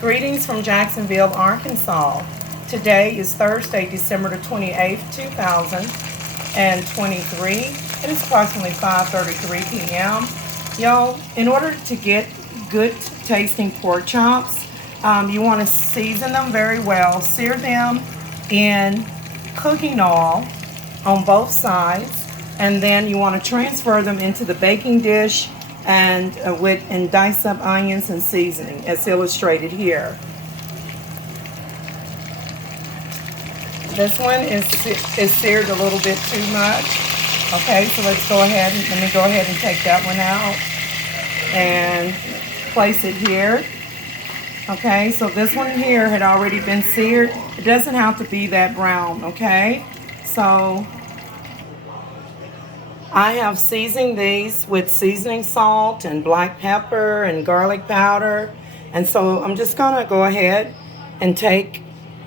Greetings from Jacksonville, Arkansas. Today is Thursday, December the 28th, 2023. It is approximately 5:33 p.m. Y'all, in order to get good tasting pork chops, you want to season them very well, sear them in cooking oil on both sides, and then you want to transfer them into the baking dish and dice up onions and seasoning as illustrated here. This one is seared a little bit too much. Okay, so let me go ahead and take that one out and place it here. Okay, so this one here had already been seared. It doesn't have to be that brown, okay? So I have seasoned these with seasoning salt and black pepper and garlic powder. And so I'm just gonna go ahead and take,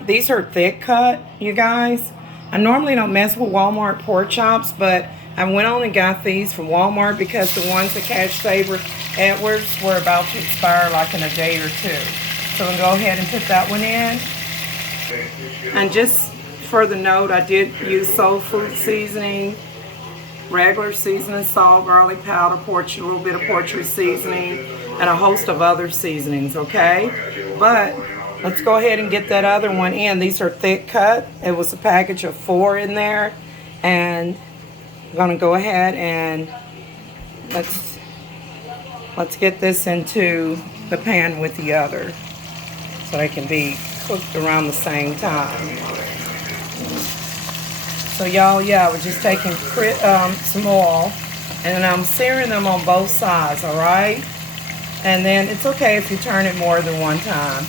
these are thick cut, you guys. I normally don't mess with Walmart pork chops, but I went on and got these from Walmart because the ones that Cash Saver Edwards were about to expire like in a day or two. So I'm gonna go ahead and put that one in. And just for the note, I did use soul food seasoning, regular seasoning, salt, garlic powder, a little bit of poultry seasoning, and a host of other seasonings, okay? But let's go ahead and get that other one in. These are thick cut. It was a package of 4 in there. And I'm gonna go ahead and let's get this into the pan with the other so they can be cooked around the same time. So y'all, yeah, we're just taking some oil and I'm searing them on both sides, all right? And then it's okay if you turn it more than one time.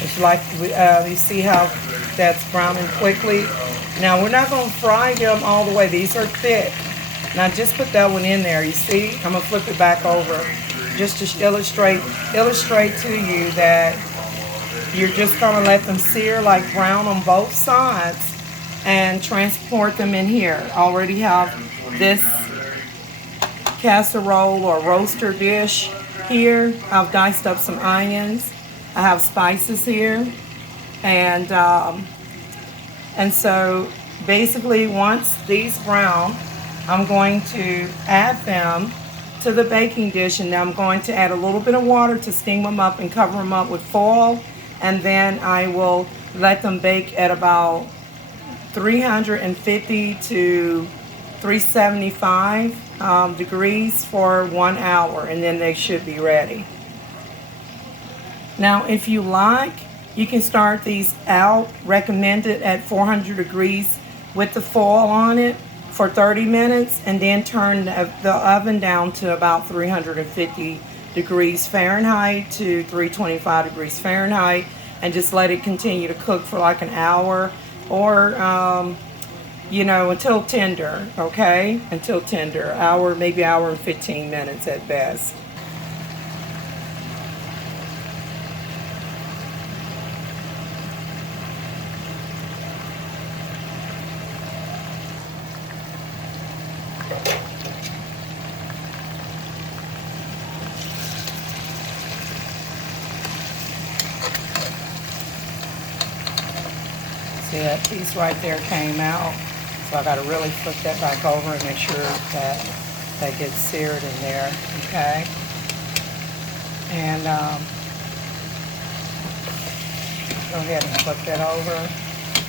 It's like, you see how that's browning quickly. Now we're not gonna fry them all the way. These are thick. Now just put that one in there, you see? I'm gonna flip it back over just to illustrate to you that you're just gonna let them sear like brown on both sides and transport them in here. I already have this casserole or roaster dish here. I've diced up some onions. I have spices here. And so basically once these brown, I'm going to add them to the baking dish, and now I'm going to add a little bit of water to steam them up and cover them up with foil. And then I will let them bake at about 350 to 375 degrees for 1 hour, and then they should be ready. Now, if you like, you can start these out, recommended at 400 degrees with the foil on it for 30 minutes, and then turn the oven down to about 350 degrees Fahrenheit to 325 degrees Fahrenheit, and just let it continue to cook for like an hour or until tender, okay? Until tender, maybe hour and 15 minutes at best. See, that piece right there came out. So I got to really flip that back over and make sure that that gets seared in there, okay? And go ahead and flip that over.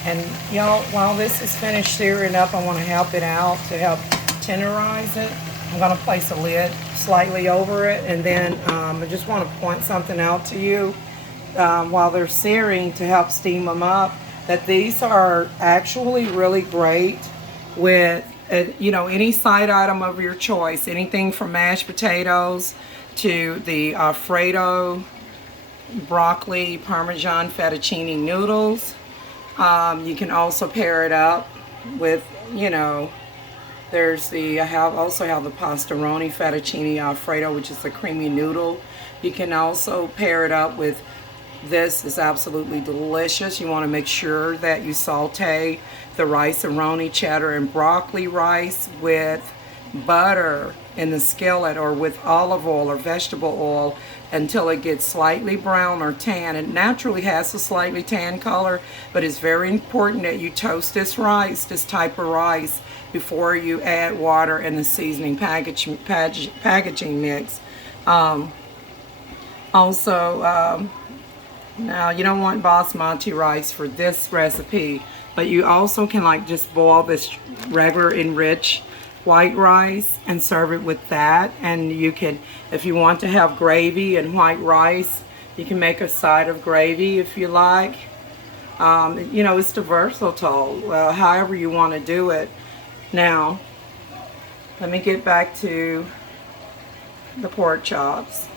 And y'all, while this is finished searing up, I want to help it out to help tenderize it. I'm going to place a lid slightly over it, and then I just want to point something out to you while they're searing to help steam them up, that these are actually really great with any side item of your choice, anything from mashed potatoes to the Alfredo broccoli parmesan fettuccine noodles. You can also pair it up with, I also have the pastaroni fettuccine Alfredo, which is a creamy noodle. You can also pair it up with, this is absolutely delicious. You want to make sure that you saute the rice-a-roni cheddar and broccoli rice with butter in the skillet or with olive oil or vegetable oil until it gets slightly brown or tan. It naturally has a slightly tan color, but it's very important that you toast this rice, this type of rice, before you add water and the seasoning packaging mix. Also, now you don't want basmati rice for this recipe, but you also can like just boil this regular enriched white rice and serve it with that. And you can, if you want to have gravy and white rice, you can make a side of gravy if you like. You know, it's versatile, however you want to do it. Now, let me get back to the pork chops.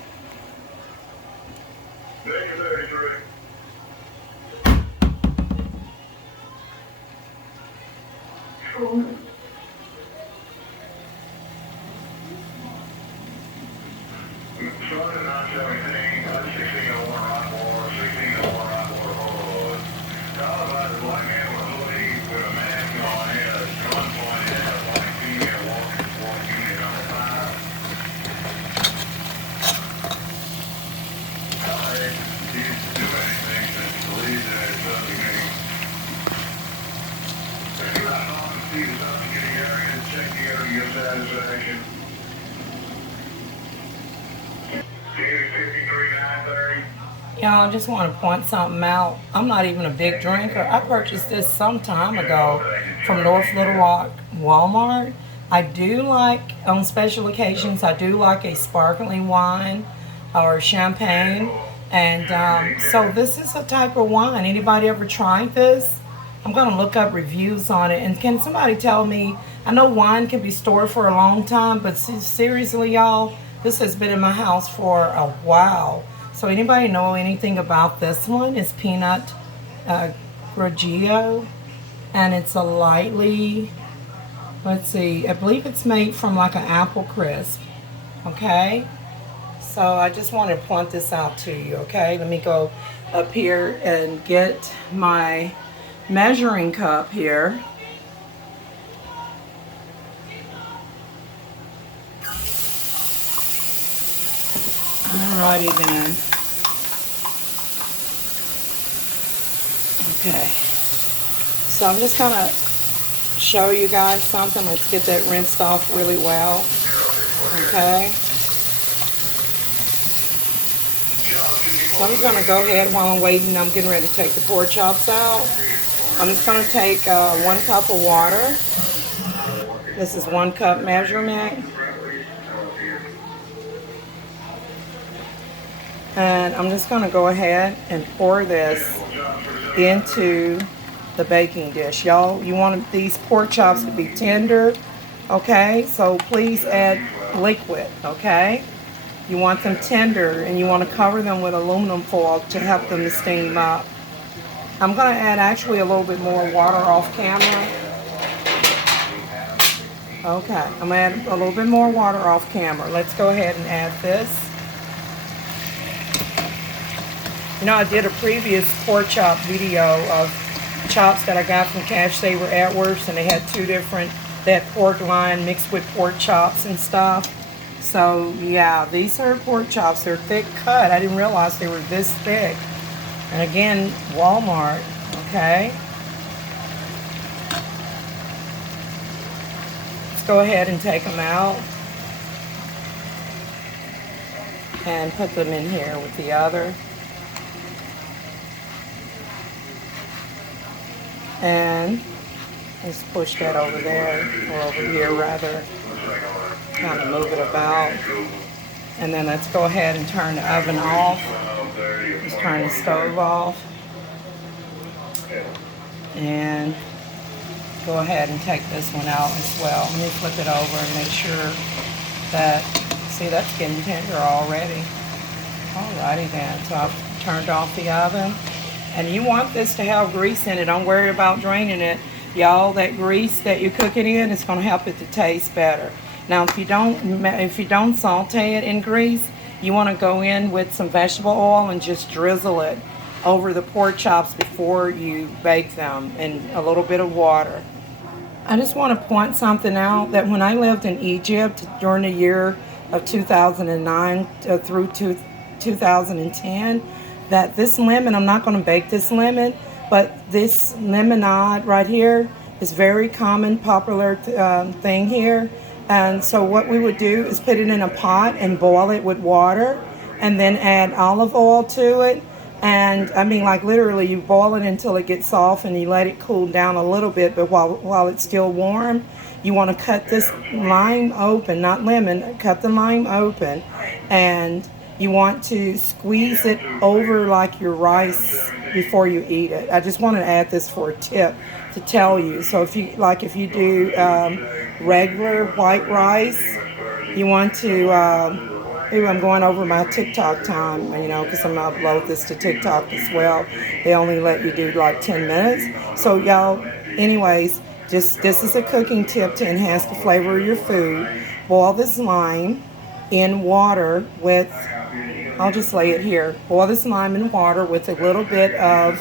Y'all, I just want to point something out. I'm not even a big drinker. I purchased this some time ago from North Little Rock Walmart. I do like, on special occasions, I do like a sparkling wine or champagne. And so this is a type of wine. Anybody ever tried this? I'm going to look up reviews on it. And can somebody tell me, I know wine can be stored for a long time, but seriously, y'all, this has been in my house for a while. So anybody know anything about this one? It's Pinot Grigio, and it's a lightly, let's see, I believe it's made from like an apple crisp, okay? So I just want to point this out to you, okay? Let me go up here and get my measuring cup here. Alrighty then. Okay. So I'm just gonna show you guys something. Let's get that rinsed off really well. Okay. So I'm just gonna go ahead while I'm waiting. I'm getting ready to take the pork chops out. I'm just gonna take 1 cup of water. This is 1 cup measurement. And I'm just going to go ahead and pour this into the baking dish. Y'all, you want these pork chops to be tender, okay? So please add liquid, okay? You want them tender, and you want to cover them with aluminum foil to help them to steam up. I'm going to add actually a little bit more water off camera. Okay, I'm going to add a little bit more water off camera. Let's go ahead and add this. You know, I did a previous pork chop video of chops that I got from Cash Saver Edwards, and they had 2 different, that pork line mixed with pork chops and stuff. So yeah, these are pork chops. They're thick cut. I didn't realize they were this thick. And again, Walmart, okay? Let's go ahead and take them out and put them in here with the other. And let's push that over there, or over here rather, kind of move it about. And then let's go ahead and turn the oven off. Just turn the stove off. And go ahead and take this one out as well. Let me flip it over and make sure that, see, that's getting tender already. Alrighty then, so I've turned off the oven. And you want this to have grease in it. Don't worry about draining it. Y'all, that grease that you cook it in is going to help it to taste better. Now, if you don't saute it in grease, you want to go in with some vegetable oil and just drizzle it over the pork chops before you bake them, and a little bit of water. I just want to point something out, that when I lived in Egypt during the year of 2009 through 2010, that this lemon, I'm not going to bake this lemon, but this lemonade right here is very common, popular thing here. And so what we would do is put it in a pot and boil it with water, and then add olive oil to it. And I mean, like literally, you boil it until it gets soft, and you let it cool down a little bit. But while it's still warm, you want to cut this lime open, not lemon. Cut the lime open, and you want to squeeze it over like your rice before you eat it. I just want to add this for a tip to tell you. So if you do regular white rice, you want to. I'm going over my TikTok time, because I'm going to upload this to TikTok as well. They only let you do like 10 minutes. So y'all, anyways, this is a cooking tip to enhance the flavor of your food. Boil this lime in water with, I'll just lay it here. Boil this lime in water with a little bit of,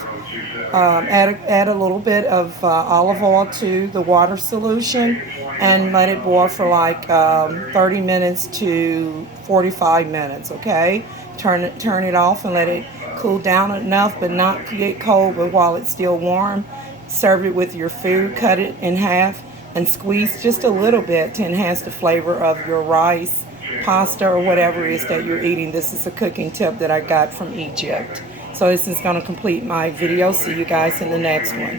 add a little bit of olive oil to the water solution, and let it boil for like 30 minutes to 45 minutes, okay? Turn it off and let it cool down enough, but not get cold, but while it's still warm. Serve it with your food, cut it in half, and squeeze just a little bit to enhance the flavor of your rice, pasta, or whatever it is that you're eating. This is a cooking tip that I got from Egypt. So this is going to complete my video. See you guys in the next one.